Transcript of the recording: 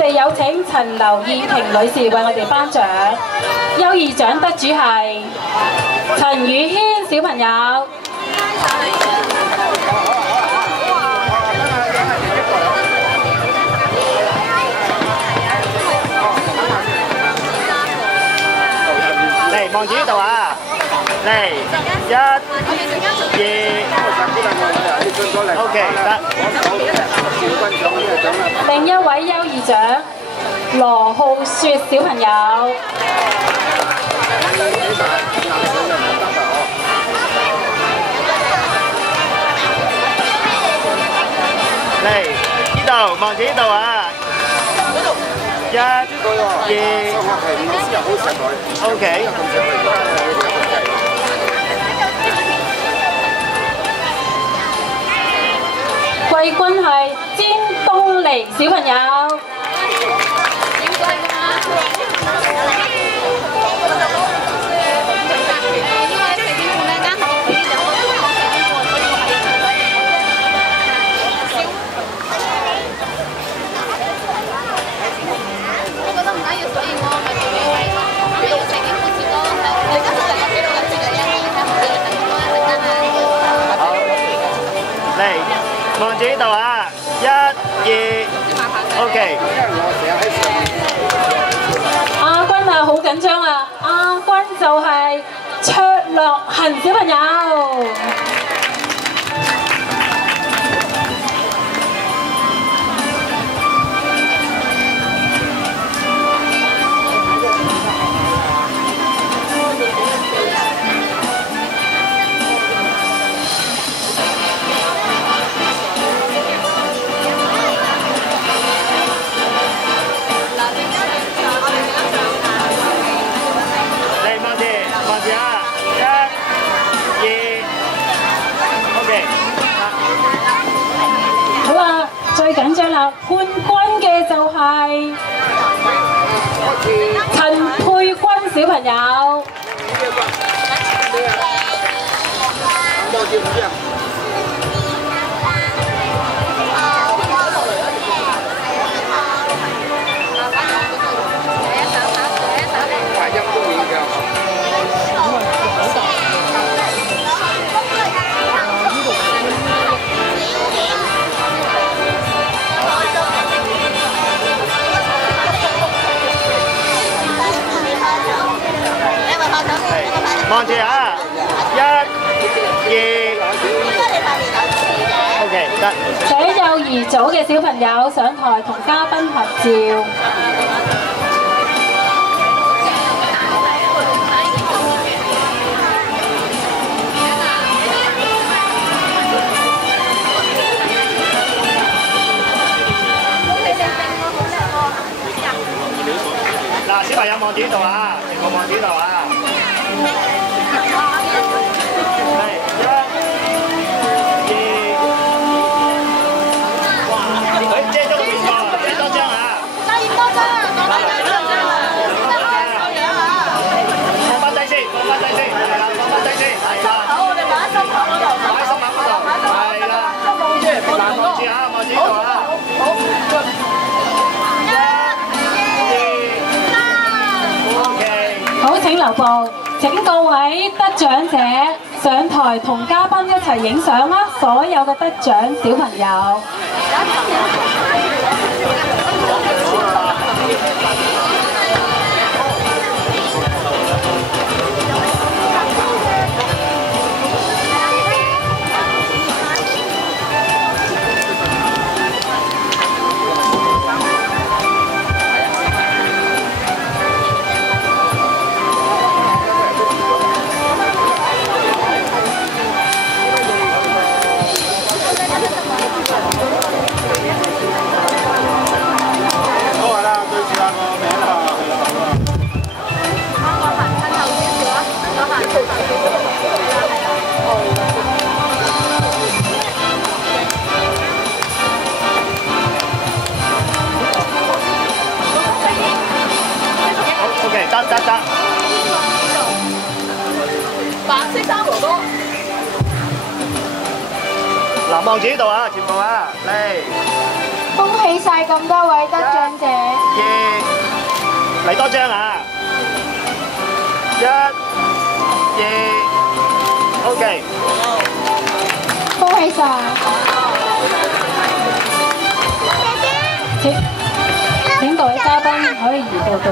哋有請陳劉燕婷女士為我哋頒獎。優異獎得主係陳宇軒小朋友。嚟望住呢度啊！嚟1、2 ，OK 得。另一位優異獎羅浩雪小朋友。嚟呢度望住呢度啊！1、2 ，OK。季軍係詹東尼小朋友。嚟望住呢度啊！1、2 ，OK。亞軍啊，好緊張啊！亞軍就係卓樂恒小朋友。好啦，最緊張啦！冠軍嘅就係陳佩君小朋友。望住啊！1、2 ，OK 得。請幼兒組嘅小朋友上台同嘉賓合照。嗱，小朋友望住呢度啊，全部望住呢度啊！嚟1、2，佢遮咗個面喎，幾多張啊？多張啊！放翻低先，放翻低先，係啦，放翻低先，係啦。好，我哋擺喺心口嗰度，擺喺心口嗰度，係啦。望住，嗱，望住啊，望住呢度啊。好。好，請留步。請各位得獎者上台同嘉賓一齊影相啦！所有嘅得獎小朋友。得。白色衫哥哥。嗱，望住呢度啊，全部啊，嚟。恭喜晒咁多位得獎者。嚟多張啊！1、2 ，OK。恭喜晒！請各位嘉賓可以移到。